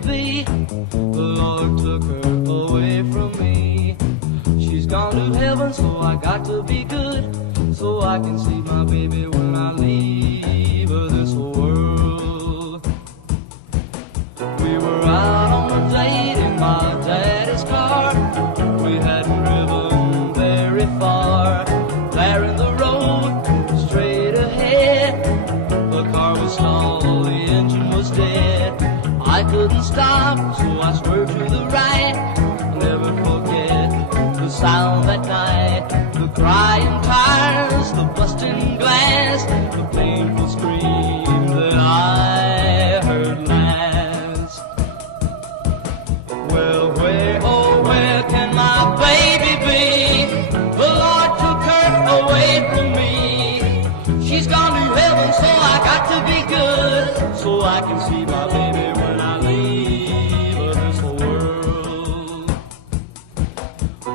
baby be? The Lord took her away from me. She's gone to heaven, so I got to be good, so I can see my baby when I leave this world. We were out on a date in my daddy's car. We hadn't driven very far. There in the road, straight ahead, the car was stalled, the engine was dead. I couldn't stop, so I swerved to the right. I'll never forget the sound that night, the crying tires, the busting glass, the painful scream that I heard last. Well, where, oh, where can my baby be? The Lord took her away from me. She's gone to heaven, so I got to be good, so I can see my baby when I leave this world.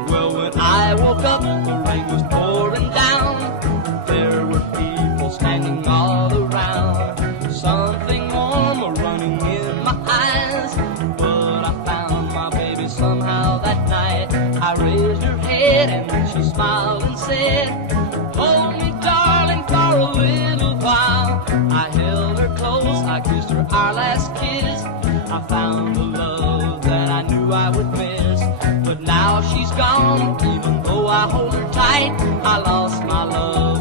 Well, when I woke up, the rain was pouring down. There were people standing all around. Something warm running in my eyes, but I found my baby somehow that night. I raised her head and she smiled and said, hold me, darling, for a little while. I held her close, I kissed her our last kiss. I found the love that I knew I would miss, but now she's gone. Even though I hold her tight, I lost my love.